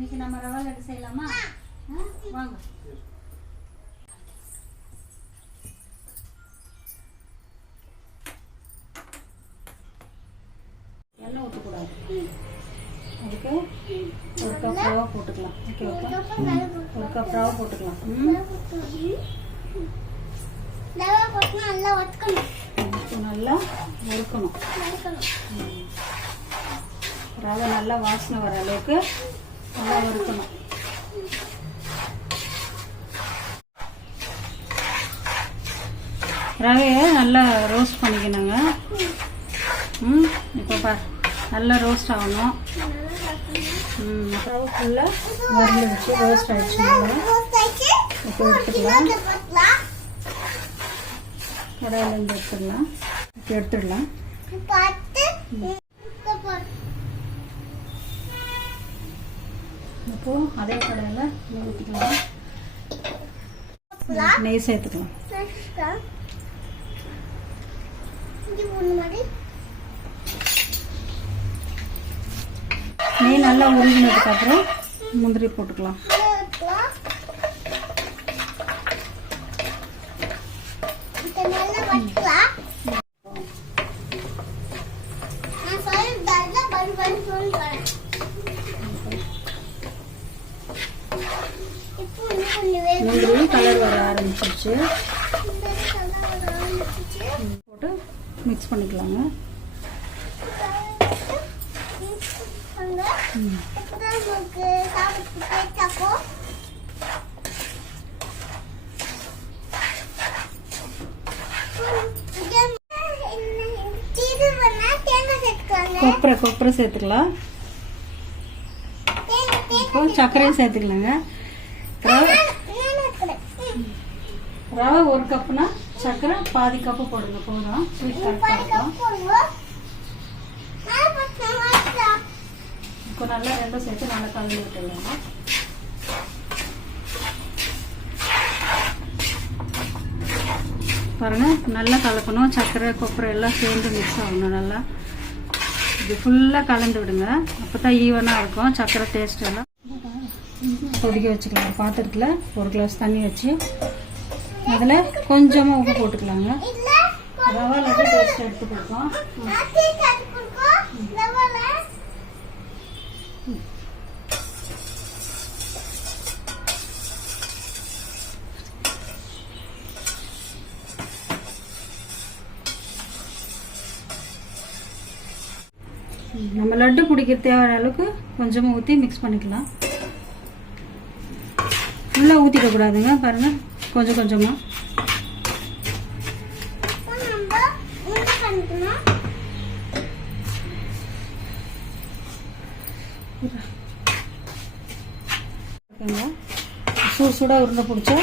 இன்னைக்கு நம்ம ரவா லட்டு செய்யலாமா? வாங்க. எண்ணெய் ஊற்றக்கூடாது. அதுக்கு ஒரு கப் ரவா போட்டுக்கலாம். ஓகேவா? ஒரு கப் ரவா போட்டுக்கலாம். நல்லா வறுக்கணும். ரவை நல்லா வாசனை வர அளவுக்கு நல்லா வறுக்கணும். ரவையை நல்லா ரோஸ்ட் பண்ணிக்கணுங்க. இப்போ பார் நல்லா ரோஸ்ட் ஆகணும். ரவை ஃபுல்லாக வறுந்து வச்சு ரோஸ்ட் ஆகிடுச்சுங்க. இப்போ எடுத்துக்கலாம். கடாயிலேருந்து எடுத்துடலாம். இப்போ எடுத்துடலாம். இப்போ அதே கடாயில் நெய் ஊற்றிக்கலாம். நெய் சேர்த்துக்கலாம். நெய் நல்லா உருகினதுக்கு அப்புறம் முந்திரி போட்டுக்கலாம். முந்திரி கலர் வர ஆரம்பிச்சிருச்சு. போட்டு மிக்ஸ் பண்ணிக்கலாங்க. கொப்பரை சேர்த்துக்கலாம். இப்போ சர்க்கரையும் சேர்த்துக்கலாங்க. ரவை ஒரு கப்புனா சர்க்கரை பாதி கப்பு போடுங்க. போதும். ஸ்வீட் கரெக்டாக இருக்கும். இப்போ நல்லா ரெண்டும் சேர்த்து நல்லா கலந்து விட்டுடலாங்க. பாருங்க நல்லா கலக்கணும். சர்க்கரை கொப்பரை எல்லாம் சேர்ந்து மிக்ஸ் ஆகணும். நல்லா இது ஃபுல்லாக கலந்து விடுங்க. அப்போ தான் ஈவனாக இருக்கும். சர்க்கரை டேஸ்ட் எல்லாம் கொதிக்க வச்சுக்கலாம். பாத்திரத்தில் ஒரு கிளாஸ் தண்ணி வச்சு அதில் கொஞ்சமாக உப்பு போட்டுக்கலாங்க. ரவா லட்டு டேஸ்ட் எடுத்து கொடுக்கும். நம்ம லட்டு பிடிக்க தேவையான அளவுக்கு கொஞ்சமாக ஊற்றி மிக்ஸ் பண்ணிக்கலாம். ஃபுல்லாக ஊற்றிக்க கூடாதுங்க. பாருங்கள் கொஞ்சம் கொஞ்சமாக. சூடு சூடாக உருண்டை பிடிச்சா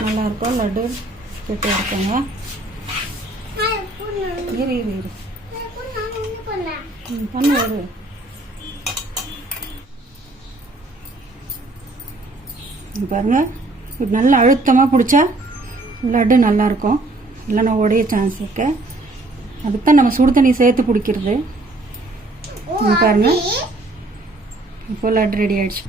நல்லாயிருக்கும். லட்டு கெட்டு இருக்குங்க. இரு பண்ணு வரு. பாருங்க இப்போ நல்லா அழுத்தமாக பிடிச்சா லட்டு நல்லாயிருக்கும். இல்லைன்னா உடைய சான்ஸ் இருக்கு. அதுக்கு தான் நம்ம சுடு தண்ணி சேர்த்து பிடிக்கிறது. பாருங்க இப்போ லட்டு ரெடி ஆயிடுச்சு.